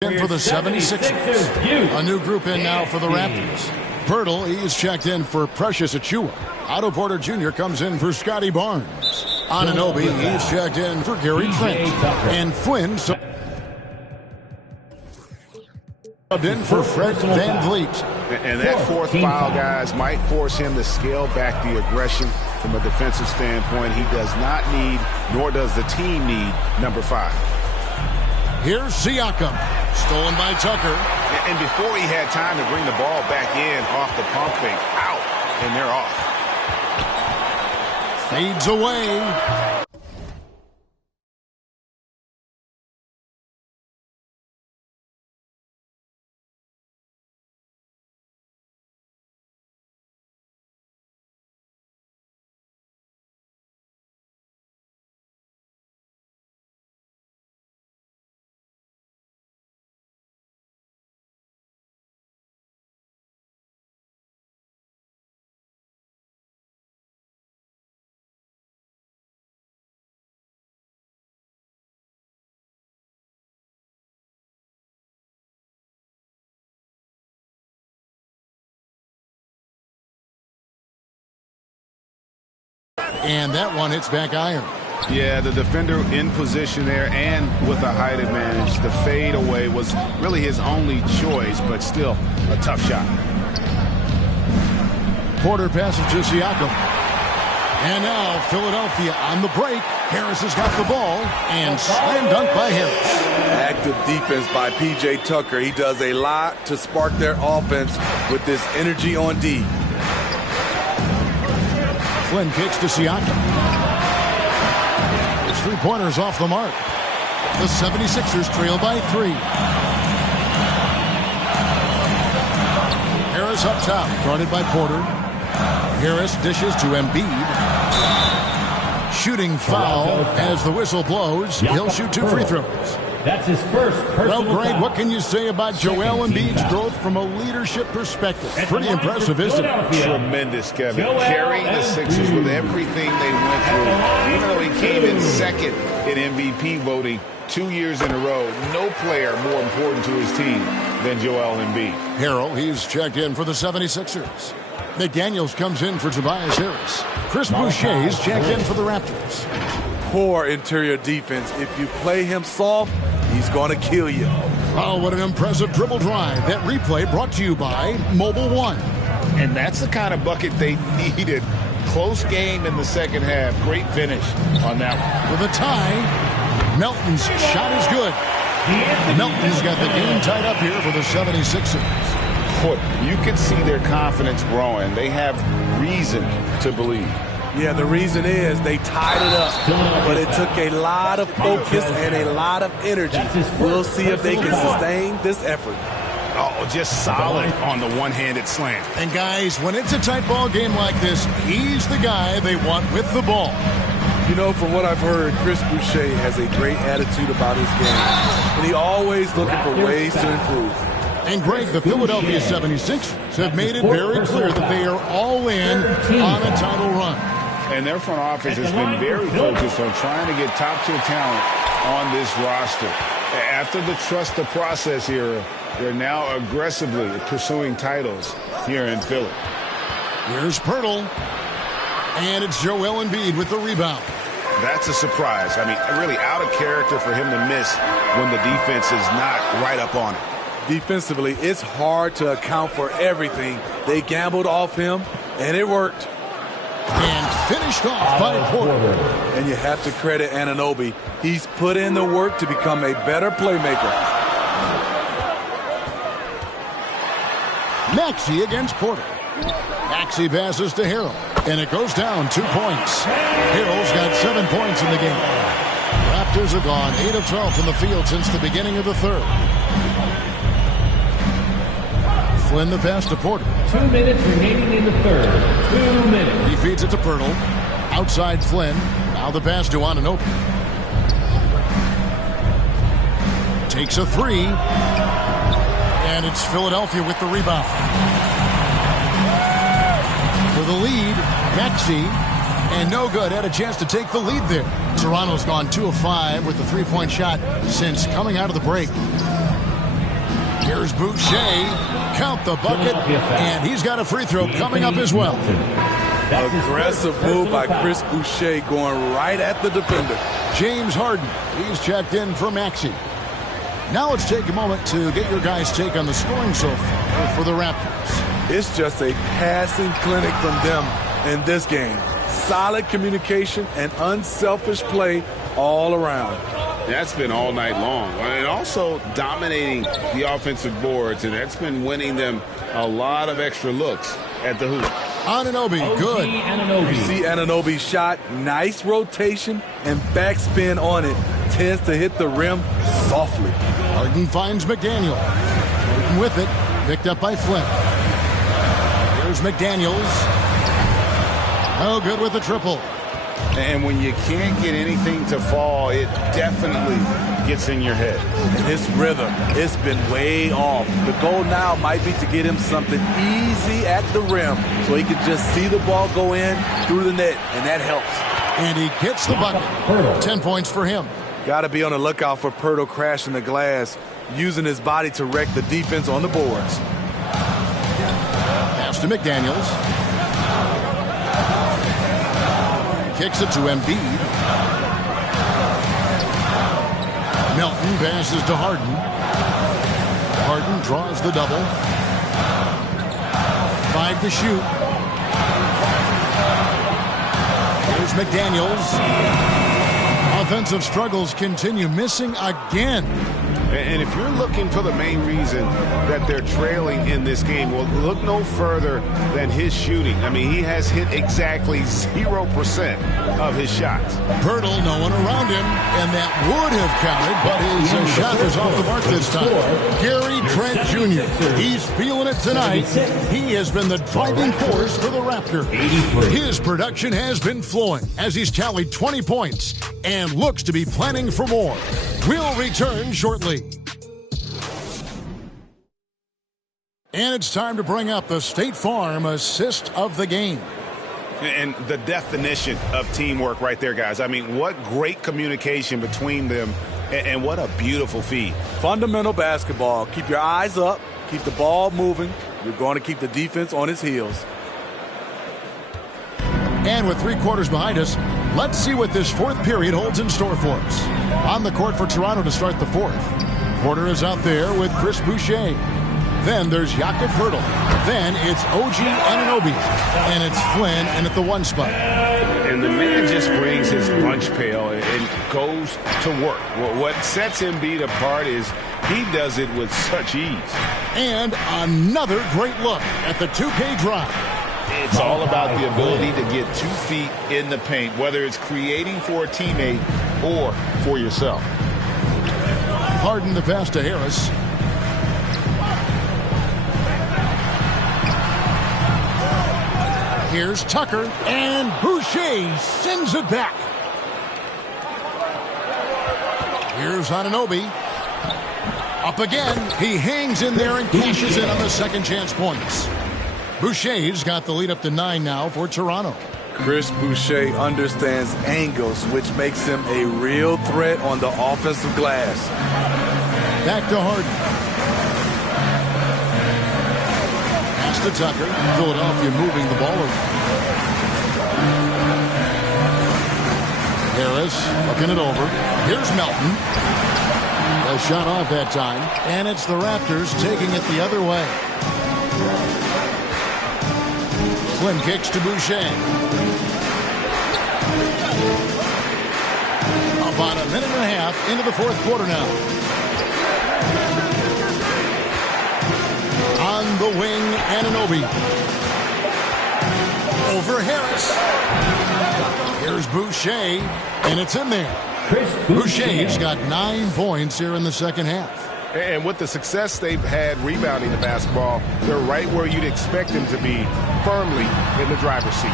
In for the 76ers. A new group in now for the Raptors. Pirtle, he's checked in for Precious Achiuwa. Otto Porter Jr. comes in for Scotty Barnes. Anunoby, he's checked in for Gary Trent. And Flynn subbed in for Fred VanVleet. And that fourth foul, guys, might force him to scale back the aggression from a defensive standpoint. He does not need, nor does the team need, number 5. Here's Siakam. Stolen by Tucker. And before he had time to bring the ball back in off the pump fake, out, and they're off. Fades away. And that one hits back iron. Yeah, the defender in position there and with a height advantage. The fade away was really his only choice, but still a tough shot. Porter passes to Siakam. And now Philadelphia on the break. Harris has got the ball and slam dunk by Harris. Active defense by P.J. Tucker. He does a lot to spark their offense with this energy on D. Flynn kicks to Siakam. It's three-pointers off the mark. The 76ers trail by 3. Harris up top, guarded by Porter. Harris dishes to Embiid. Shooting foul as the whistle blows. He'll shoot 2 free throws. That's his first personal Well, Greg, foul. what can you say about Joel Embiid's growth from a leadership perspective? Pretty impressive, isn't it? Tremendous, Kevin. Carrying the Sixers with everything they went through. Even though he came in second in MVP voting 2 years in a row, no player more important to his team than Joel Embiid. Harrell, he's checked in for the 76ers. McDaniels comes in for Tobias Harris. Chris Boucher's checked in for the Raptors. Poor interior defense. If you play him soft, he's going to kill you. Oh, what an impressive dribble drive. That replay brought to you by Mobile One. And that's the kind of bucket they needed. Close game in the second half. Great finish on that one. For the tie, Melton's shot is good. Melton's got the game tied up here for the 76ers. You can see their confidence growing. They have reason to believe. Yeah, the reason is they tied it up, but it took a lot of focus and a lot of energy. We'll see if they can sustain this effort. Oh, just solid on the one-handed slam. And guys, when it's a tight ball game like this, he's the guy they want with the ball. You know, from what I've heard, Chris Boucher has a great attitude about his game, and he always looking for ways to improve. And Greg, the Philadelphia 76ers have made it very clear that they are all in on a title run. And their front office has been very focused on trying to get top-tier talent on this roster. After the trust the process era, they're now aggressively pursuing titles here in Philly. Here's Pirtle. And it's Joel Embiid with the rebound. That's a surprise. I mean, really out of character for him to miss when the defense is not right up on it. Defensively, it's hard to account for everything. They gambled off him, and it worked. And finished off by Porter. And you have to credit Anunoby. He's put in the work to become a better playmaker. Maxey against Porter. Maxey passes to Harrell. And it goes down 2 points. Harrell's got 7 points in the game. Raptors have gone 8 of 12 from the field since the beginning of the third. Flynn the pass to Porter. 2 minutes remaining in the third. 2 minutes. He feeds it to Pirtle. Outside Flynn. Now the pass to Anunoby. Takes a 3. And it's Philadelphia with the rebound. For the lead, Maxey. And no good. Had a chance to take the lead there. Toronto's gone 2 of 5 with the 3-point shot since coming out of the break. Here's Boucher. Count the bucket. And he's got a free throw coming up as well. Aggressive move by Chris Boucher going right at the defender. James Harden. He's checked in for Maxey. Now let's take a moment to get your guys' take on the scoring so far for the Raptors. It's just a passing clinic from them in this game. Solid communication and unselfish play all around. That's been all night long. And also dominating the offensive boards, and that's been winning them a lot of extra looks at the hoop. Anunoby, good. You see Anunoby's shot, nice rotation and backspin on it. Tends to hit the rim softly. Harden finds McDaniel. Harden with it, picked up by Flynn. Here's McDaniels. Oh, good with the triple. And when you can't get anything to fall, it definitely gets in your head. And his rhythm, it's been way off. The goal now might be to get him something easy at the rim so he can just see the ball go in through the net, and that helps. And he gets the bucket. 10 points for him. Got to be on the lookout for Pirtle crashing the glass, using his body to wreck the defense on the boards. Pass to McDaniels. Kicks it to Embiid. Melton passes to Harden. Harden draws the double. 5 to shoot. Here's McDaniels. Offensive struggles continue, missing again. And if you're looking for the main reason that they're trailing in this game, well, look no further than his shooting. I mean, he has hit exactly 0% of his shots. Pirtle, no one around him, and that would have counted, but his shot was off the mark this time. Gary Trent Jr., he's feeling it tonight. He has been the driving force for the Raptors. His production has been flowing as he's tallied 20 points and looks to be planning for more. We'll return shortly. And it's time to bring up the State Farm assist of the game. And the definition of teamwork right there, guys. I mean, what great communication between them, and what a beautiful feed. Fundamental basketball. Keep your eyes up. Keep the ball moving. You're going to keep the defense on its heels. And with 3 quarters behind us, let's see what this fourth period holds in store for us. On the court for Toronto to start the fourth. Porter is out there with Chris Boucher. Then there's Jakob Poeltl. Then it's OG Anunoby. And it's Flynn in at the 1 spot. And the man just brings his lunch pail and goes to work. Well, what sets Embiid apart is he does it with such ease. And another great look at the 2K drive. It's all about the ability to get 2 feet in the paint, whether it's creating for a teammate or for yourself. Harden the pass to Harris. Here's Tucker, and Boucher sends it back. Here's Anunoby. Up again. He hangs in there and cashes in on the second chance points. Boucher's got the lead up to 9 now for Toronto. Chris Boucher understands angles, which makes him a real threat on the offensive glass. Back to Harden. Pass to Tucker. Philadelphia moving the ball over. Harris looking it over. Here's Melton. A shot off that time. And it's the Raptors taking it the other way. Flynn kicks to Boucher. About a minute and a half into the fourth quarter now. On the wing, Anunoby. Over Harris. Here's Boucher, and it's in there. Boucher's got 9 points here in the second half. And with the success they've had rebounding the basketball, they're right where you'd expect them to be, firmly in the driver's seat.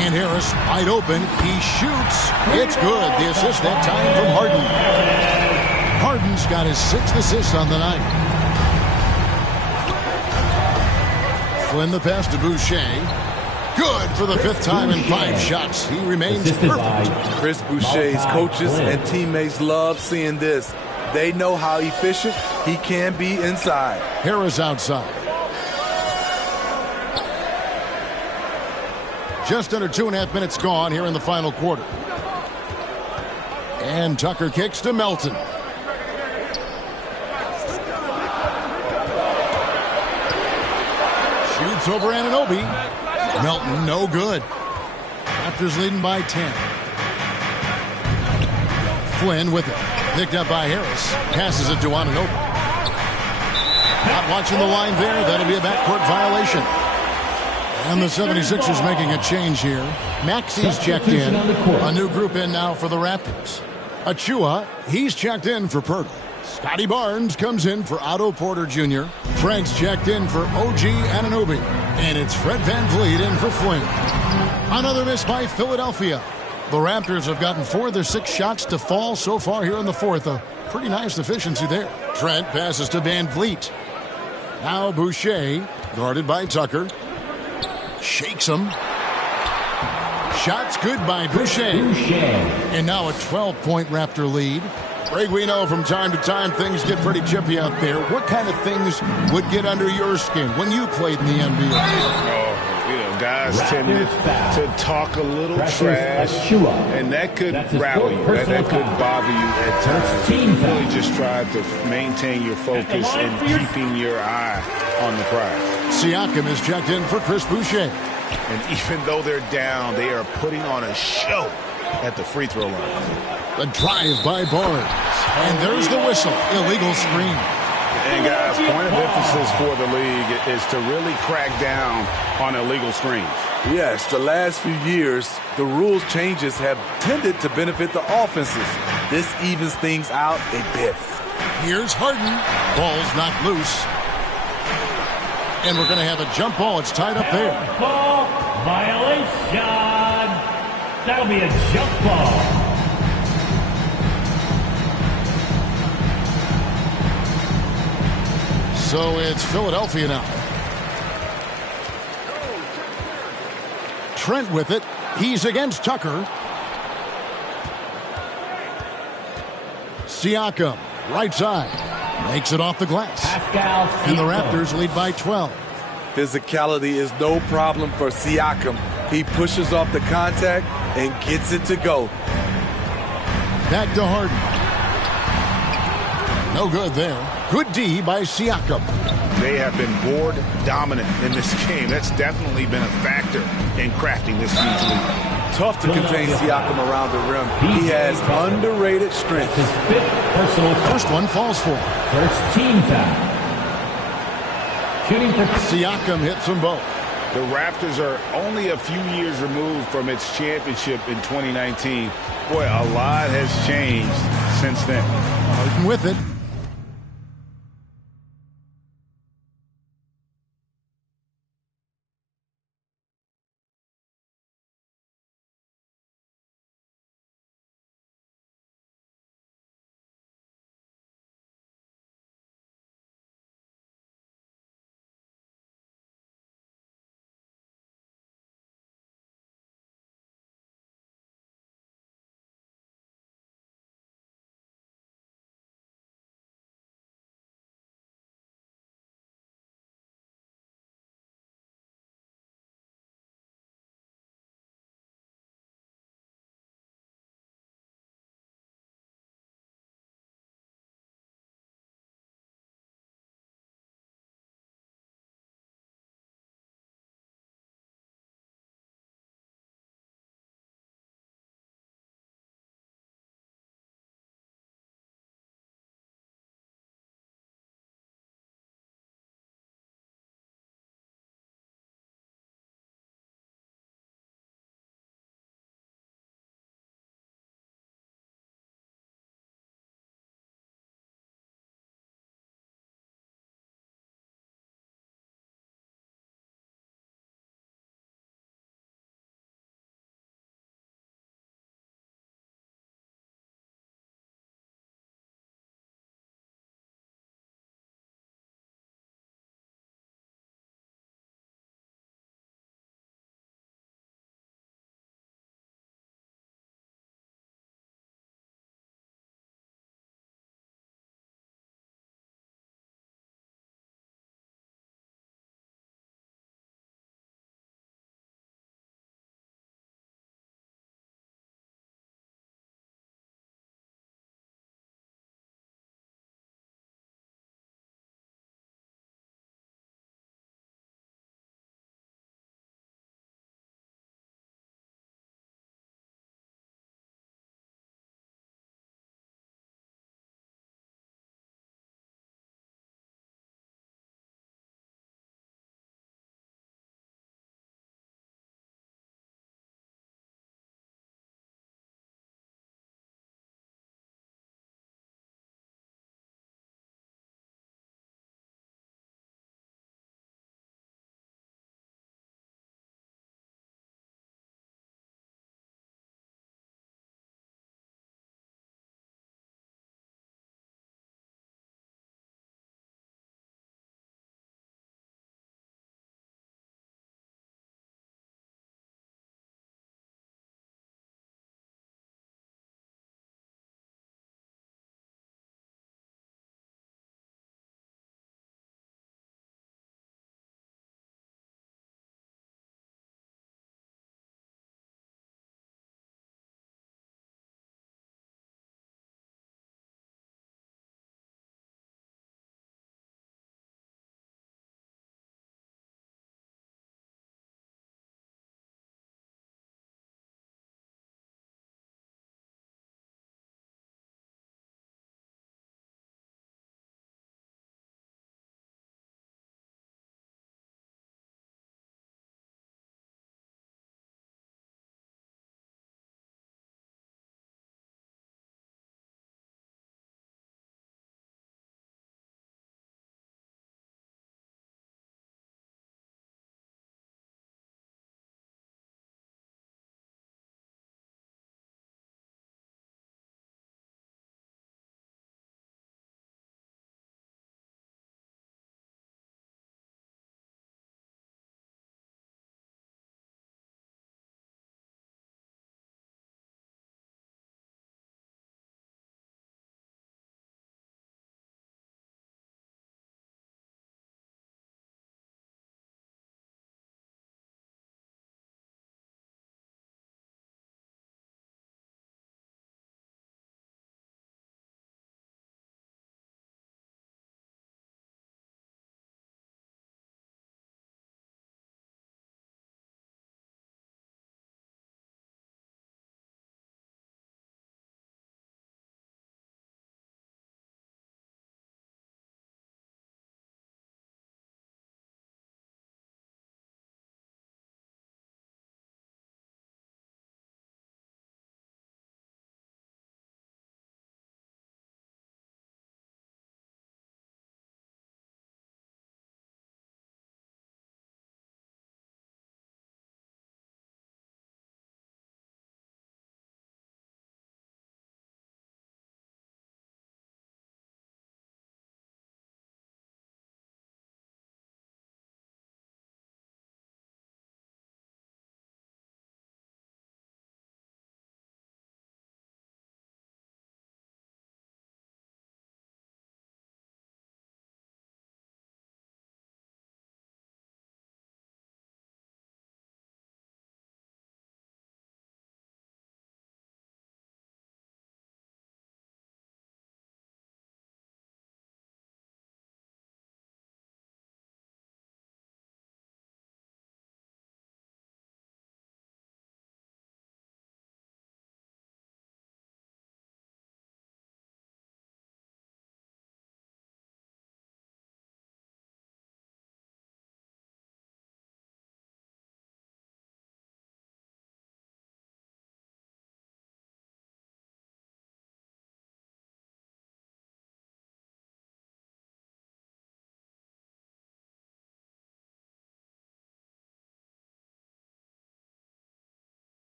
And Harris wide open. He shoots. It's good. The assist that time from Harden. Harden's got his 6th assist on the night. Flynn the pass to Boucher. Good for the 5th time in 5 shots. He remains perfect. Chris Boucher's coaches and teammates love seeing this. They know how efficient he can be inside. Harris outside. Just under 2.5 minutes gone here in the final quarter. And Tucker kicks to Melton. Shoots over Anunoby. Melton, no good. Raptors leading by 10. Flynn with it. Picked up by Harris. Passes it to Anunoby. Not watching the line there. That'll be a backcourt violation. And the 76ers making a change here. Maxi's checked in. A new group in now for the Raptors. Achua, he's checked in for Pirtle. Scotty Barnes comes in for Otto Porter Jr. Frank's checked in for OG Anunoby. And it's Fred VanVleet in for Flynn. Another miss by Philadelphia. The Raptors have gotten 4 of their 6 shots to fall so far here in the fourth. A pretty nice efficiency there. Trent passes to VanVleet. Now Boucher, guarded by Tucker. Shakes him. Shots good by Boucher. And now a 12-point Raptor lead. Greg, we know from time to time things get pretty chippy out there. What kind of things would get under your skin when you played in the NBA? Guys tend to talk a little trash, and that could rattle you. That could bother you at times. You really just try to maintain your focus and keeping your eye on the prize. Siakam is checked in for Chris Boucher. And even though they're down, they are putting on a show at the free throw line. The drive by Barnes. And there's the whistle. Illegal screen. And guys, point of emphasis for the league is to really crack down on illegal screens. Yes, the last few years, the rules changes have tended to benefit the offenses. This evens things out a bit. Here's Harden. Ball's knocked loose. And we're going to have a jump ball. It's tied up there. Ball violation. That'll be a jump ball. So it's Philadelphia now. Trent with it. He's against Tucker. Siakam, right side. Makes it off the glass. And the Raptors lead by 12. Physicality is no problem for Siakam. He pushes off the contact and gets it to go. Back to Harden. No good there. Good D by Siakam. They have been board dominant in this game. That's definitely been a factor in crafting this huge lead. Tough to contain Siakam around the rim. He has underrated strength. His 5th personal foul. First one falls for. First team foul. Shooting for Siakam hits them both. The Raptors are only a few years removed from its championship in 2019. Boy, a lot has changed since then. Harden with it.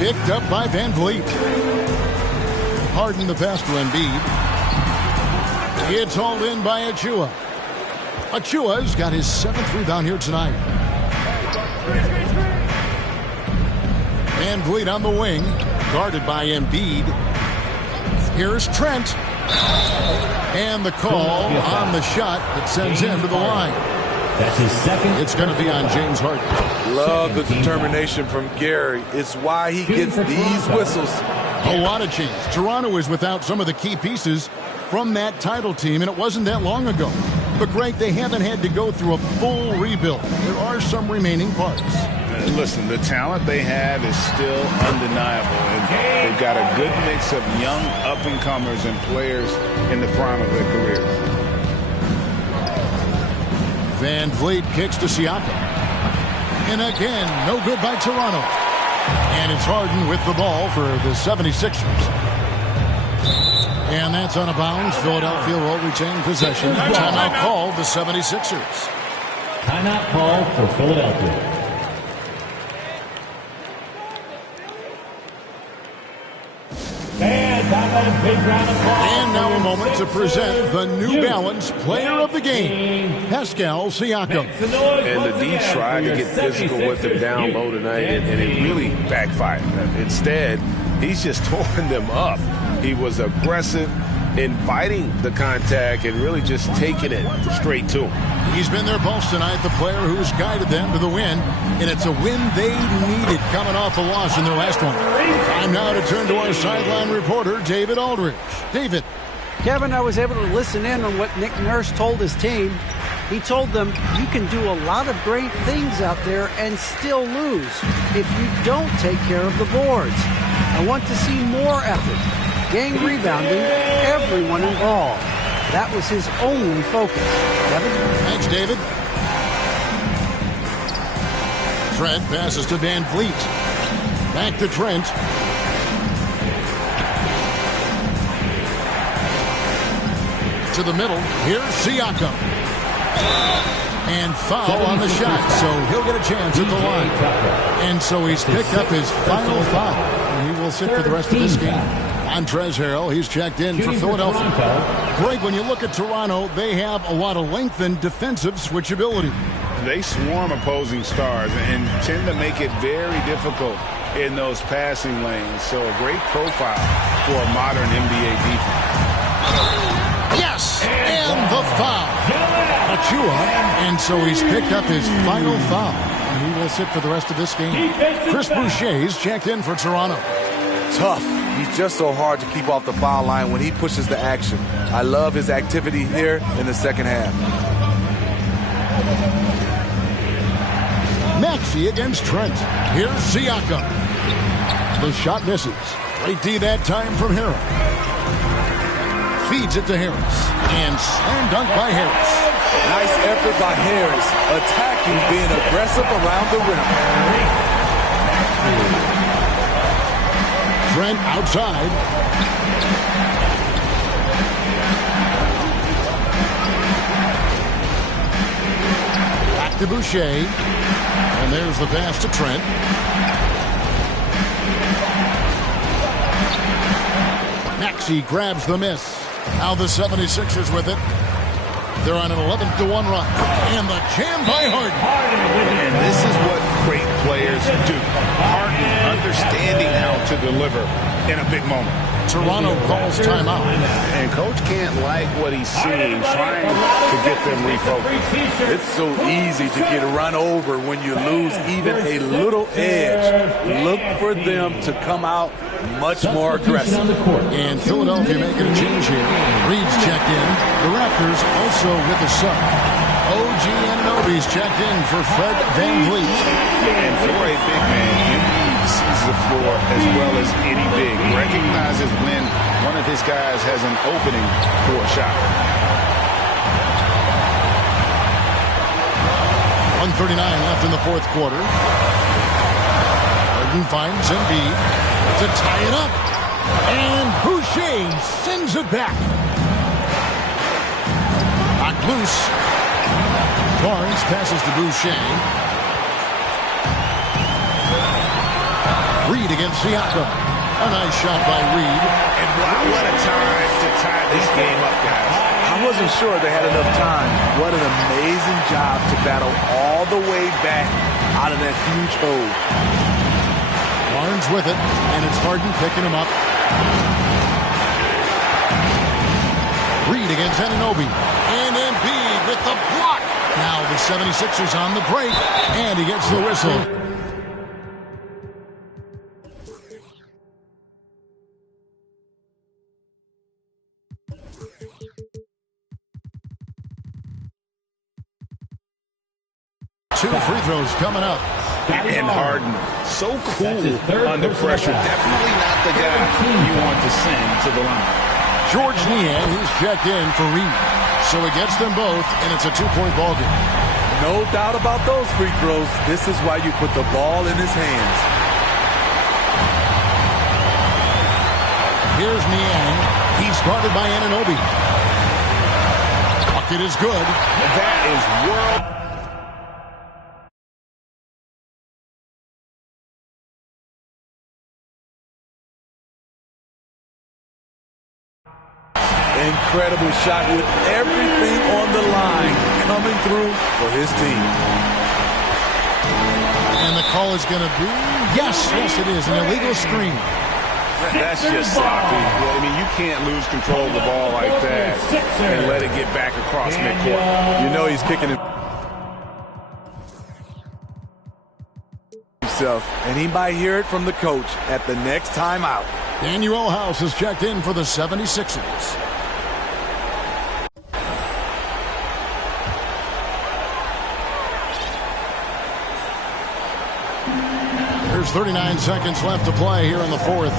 Picked up by Van Vliet. Harden the pass to Embiid. It's hauled in by Achua. Achua's got his 7th rebound here tonight. Van Vliet on the wing, guarded by Embiid. Here's Trent. And the call on the shot that sends him to the line. That's his second. It's going to be on James Harden. Love the determination from Gary. It's why he gets these whistles. A lot of change. Toronto is without some of the key pieces from that title team, and it wasn't that long ago. But, Greg, they haven't had to go through a full rebuild. There are some remaining parts. Listen, the talent they have is still undeniable. And they've got a good mix of young up-and-comers and players in the prime of their careers. Van Vliet kicks to Siakam. And again, no good by Toronto. And it's Harden with the ball for the 76ers. And that's on a bounds. Philadelphia will retain possession. Timeout called the 76ers. Timeout call for Philadelphia. And now a moment to present the New Balance Player of the Game, Pascal Siakam. And the D tried to get physical with him down low tonight, and it really backfired. Instead, he's just tore them up. He was aggressive, inviting the contact, and really just taking it straight to him. He's been their pulse tonight, the player who's guided them to the win. And it's a win they needed coming off a loss in their last one. Time now to turn to our sideline reporter, David Aldridge. David. Kevin, I was able to listen in on what Nick Nurse told his team. He told them, you can do a lot of great things out there and still lose if you don't take care of the boards. I want to see more effort, gang rebounding, everyone involved. That was his only focus. Kevin? Thanks, David. Trent passes to Van Vliet. Back to Trent. To the middle. Here's Siakam. And foul on the shot, so he'll get a chance at the line. And so he's picked up his final foul. And he will sit for the rest of this game. Montrezl Harrell, he's checked in for Philadelphia. Greg, when you look at Toronto, they have a lot of length and defensive switchability. They swarm opposing stars and tend to make it very difficult in those passing lanes. So a great profile for a modern NBA defense. Yes! And the foul. Achua. And so he's picked up his final foul. And he will sit for the rest of this game. Chris Boucher's checked in for Toronto. Tough. He's just so hard to keep off the foul line when he pushes the action. I love his activity here in the second half. Maxey against Trent. Here's Siakam. The shot misses. Great D that time from Harrell. Feeds it to Harris. And slam dunk by Harris. Nice effort by Harris. Attacking, being aggressive around the rim. Trent outside. Back to Boucher. And there's the pass to Trent. Maxey grabs the miss. Now the 76ers with it. They're on an 11-1 run. And the jam by Harden. And this is what great players do. Harden understanding how to deliver in a big moment. Toronto calls timeout. And coach can't like what he's seeing, trying to get them refocused. It's so easy to get run over when you lose even a little edge. Look for them to come out much more aggressive. And Philadelphia making a change here. Reed's checked in. The Raptors also with a sub. OG Anunoby's checked in for Fred Van Vliet. And for a big man, Embiid sees the floor as well as any big. Recognizes when one of his guys has an opening for a shot. 1:39 left in the fourth quarter. Harden finds Embiid to tie it up. And Boucher sends it back. Knocked loose. Barnes passes to Boucher. Reed against Siakam. A nice shot by Reed. And wow, what a time to tie this game up, guys. I wasn't sure they had enough time. What an amazing job to battle all the way back out of that huge hole. Barnes with it, and it's Harden picking him up. Reed against Anunoby. And Embiid with the block. Now the 76ers on the break, and he gets the whistle. Two free throws coming up. And Harden, so cool under pressure. Definitely not the guy you want to send to the line. George Niang, he's checked in for Reed. So he gets them both, and it's a two-point ball game. No doubt about those free throws. This is why you put the ball in his hands. Here's Niang. He's guarded by Anunoby. Bucket is good. That is world. Incredible shot with everything on the line coming through for his team. And the call is going to be, yes, it is, an illegal screen. That's just sloppy. I mean, you can't lose control of the ball like that and let it get back across midcourt. You know he's kicking it himself, and he might hear it from the coach at the next timeout. Daniel House is checked in for the 76ers. There's 39 seconds left to play here in the fourth.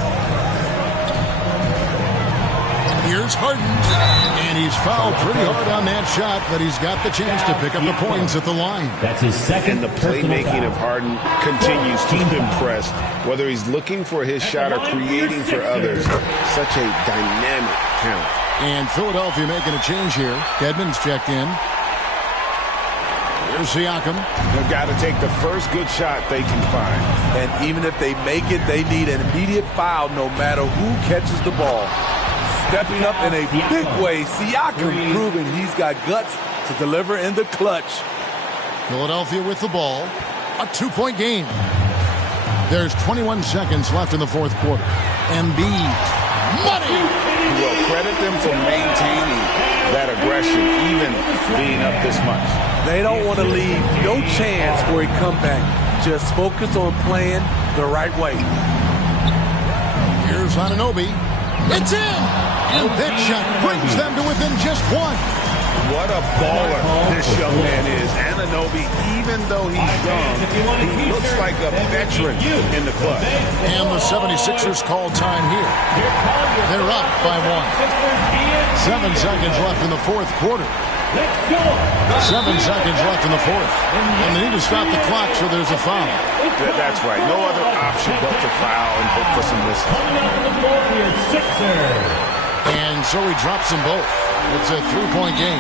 Here's Harden, and he's fouled pretty hard on that shot, but he's got the chance to pick up the points at the line. That's his second. And the playmaking of Harden continues to impress. Whether he's looking for his shot or creating for others, such a dynamic talent. And Philadelphia making a change here. Dedmon's checked in. Here's Siakam. They've got to take the first good shot they can find. And even if they make it, they need an immediate foul no matter who catches the ball. Stepping up in a big way, Siakam proving he's got guts to deliver in the clutch. Philadelphia with the ball. A two-point game. There's 21 seconds left in the fourth quarter. Embiid. Money! Well, credit them for maintaining that aggression, even being up this much. They don't want to leave no chance for a comeback. Just focus on playing the right way. Here's Anunoby. It's in! And that shot brings them to within just one. What a baller this young man is. Anunoby, even though he's young, he looks like a veteran in the club. And the 76ers call time here. They're up by one. 7 seconds left in the fourth quarter. 7 seconds left in the fourth. And they need to stop the clock, so there's a foul. That's right. No other option but to foul and hope for some misses. And so he drops them both. It's a three-point game.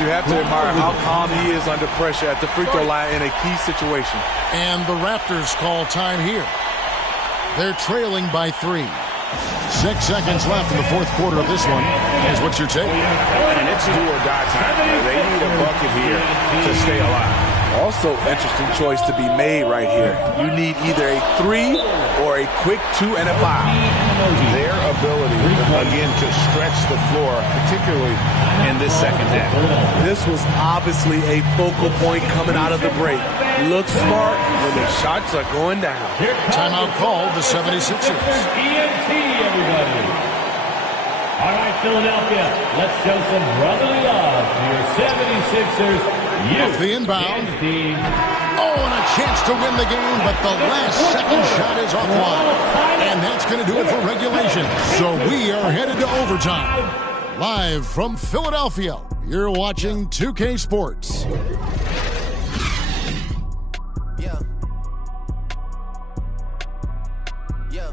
You have to admire how calm he is under pressure at the free throw line in a key situation. And the Raptors call time here. They're trailing by 3. 6 seconds left in the fourth quarter of this one. Here's what's your take. And it's do or die time. They need a bucket here to stay alive. Also, interesting choice to be made right here. You need either a 3 or a quick 2 and a 5. Their ability, again, to stretch the floor, particularly in this second half. This was obviously a focal point coming out of the break. Look smart when the shots are going down. Timeout called the 76ers. ENT, everybody. All right, Philadelphia, let's show some brotherly love to your 76ers. Off the inbound. Oh, and a chance to win the game, but the last second shot is offline. And that's going to do it for regulation. So we are headed to overtime. Live from Philadelphia, you're watching 2K Sports. Yeah. Yeah.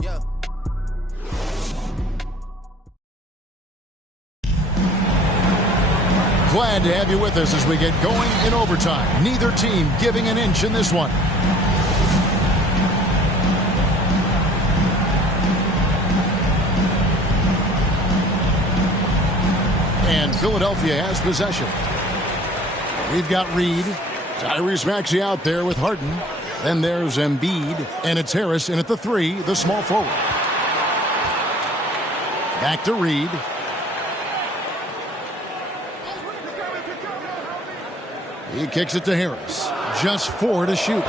Yeah. Glad to have you with us as we get going in overtime. Neither team giving an inch in this one. And Philadelphia has possession. We've got Reed. Tyrese Maxey out there with Harden. Then there's Embiid. And it's Harris in at the 3, the small forward. Back to Reed. He kicks it to Harris. Just 4 to shoot.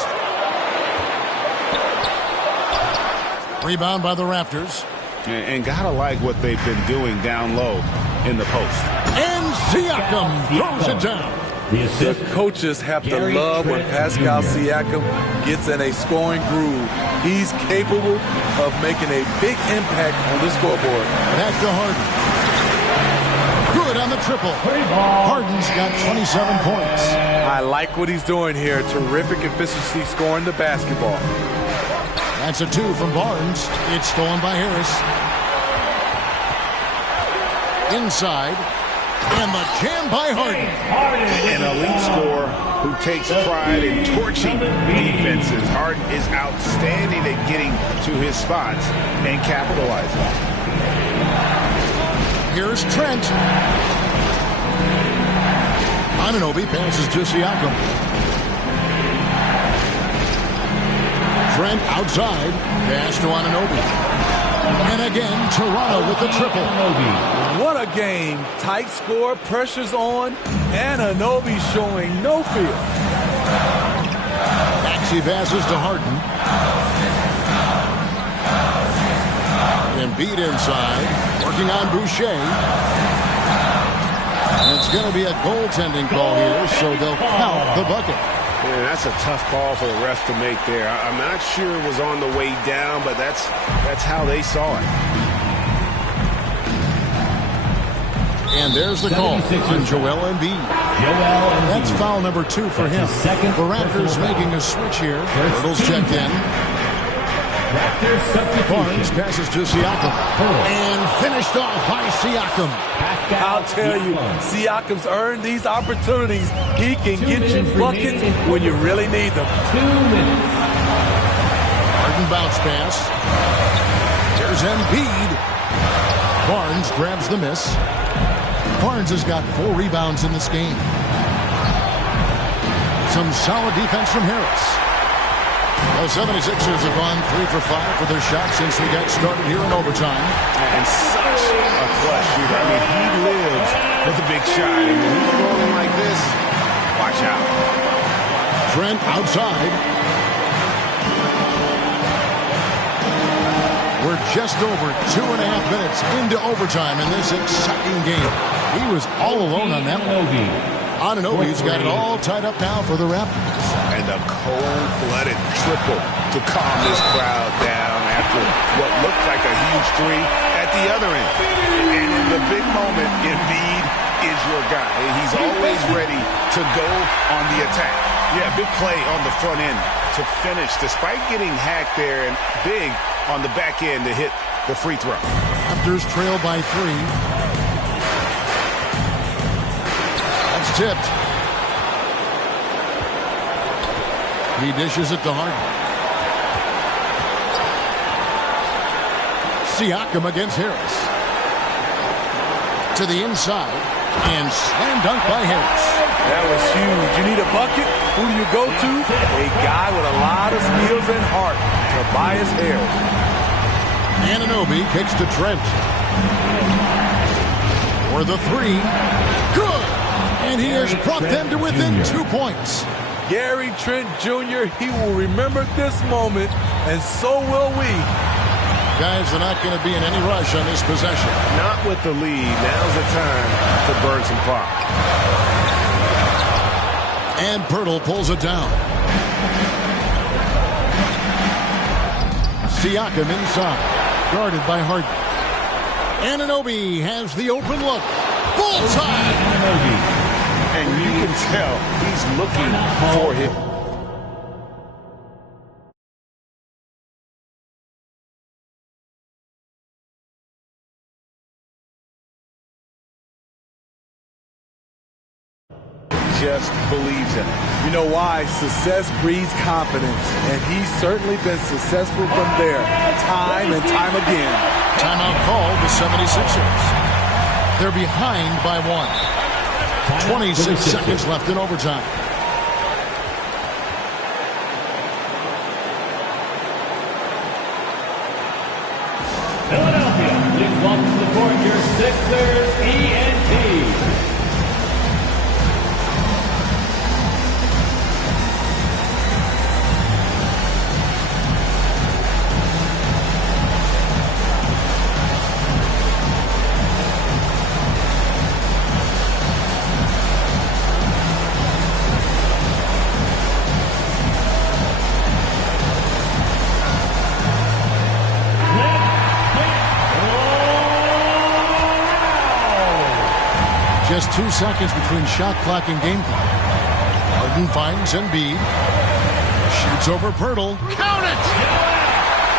Rebound by the Raptors. And gotta like what they've been doing down low in the post. And Siakam throws it down. The coaches have to love when Pascal Siakam gets in a scoring groove. He's capable of making a big impact on the scoreboard. Back to Harden. Good on the triple. Harden's got 27 points. I like what he's doing here. Terrific efficiency scoring the basketball. That's a 2 from Barnes. It's stolen by Harris. Inside. And the jam by Harden. An elite scorer who takes pride in torching defenses. Harden is outstanding at getting to his spots and capitalizing. Here's Trent. Anunoby passes to Siakam. Trent outside. Pass to Anunoby. And again, Toronto with the triple. What a game. Tight score, pressure's on, and Anunoby showing no fear. Maxey passes to Harden. Embiid inside, working on Boucher. And it's going to be a goaltending call here, so they'll count the bucket. Man, that's a tough call for the refs to make there. I'm not sure it was on the way down, but that's how they saw it. And there's the call on Joel Embiid. That's foul number 2 for him. The Raptors making a switch here. Hurdles checked in. Barnes passes to Siakam. And finished off by Siakam. I'll tell you, Siakam's earned these opportunities. He can get you buckets when you really need them. 2 minutes. Harden bounce pass. There's Embiid. Barnes grabs the miss. Barnes has got 4 rebounds in this game. Some solid defense from Harris. The 76ers have gone 3 for 5 for their shot since we got started here in overtime. And such a clutch shooter. I mean, he lives for the big shot. And when he's rolling like this, watch out. Trent outside. We're just over 2.5 minutes into overtime in this exciting game. He was all alone on that one. Anunoby's got it all tied up now for the Raptors. And a cold-blooded triple to calm this crowd down after what looked like a huge 3 at the other end. And in the big moment, Embiid is your guy. He's always ready to go on the attack. Yeah, big play on the front end to finish, despite getting hacked there, and big on the back end to hit the free throw. Raptors trail by 3. That's tipped. He dishes it to Harden. Siakam against Harris. To the inside. And slam dunk by Harris. That was huge. You need a bucket? Who do you go to? A guy with a lot of skills and heart. Tobias Harris. Anunoby kicks to Trent. For the 3. Good! And he has brought them to within 2 points. Gary Trent Jr., he will remember this moment, and so will we. Guys, they're not going to be in any rush on this possession. Not with the lead. Now's the time to burn some clock. And Pirtle pulls it down. Siakam inside. Guarded by Harden. Anunoby has the open look. Bullseye! And you can tell he's looking for him. just believes in it. You know why? Success breeds confidence, and he's certainly been successful from there, time and time again. Timeout called the 76ers. They're behind by 1. 26 seconds left in overtime. Philadelphia, please welcome to the court your Sixers ENT. Just 2 seconds between shot clock and game clock. Harden finds Embiid. Shoots over Pirtle. Count it!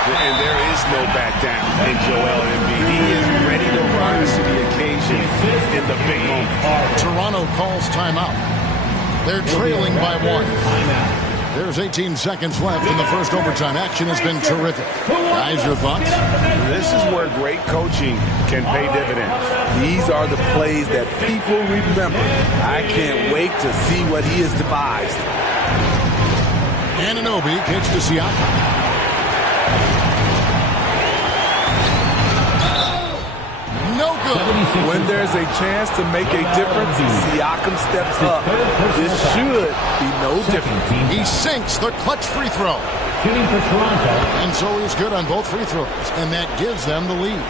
And there is no back down in Joel Embiid. He is ready to rise to the occasion in the big moment. Toronto calls timeout. They're trailing by 1. There's 18 seconds left in the first overtime. Action has been terrific. Guys, your thoughts? This is where great coaching can pay dividends. These are the plays that people remember. I can't wait to see what he has devised. Anunoby kicks to Siakam. No good. When there's a chance to make a difference, Siakam steps up. This should be no different. He sinks the clutch free throw. Shooting for Toronto. And so he's good on both free throws, and that gives them the lead.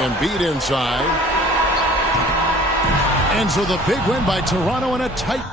Embiid inside. And so the big win by Toronto in a tight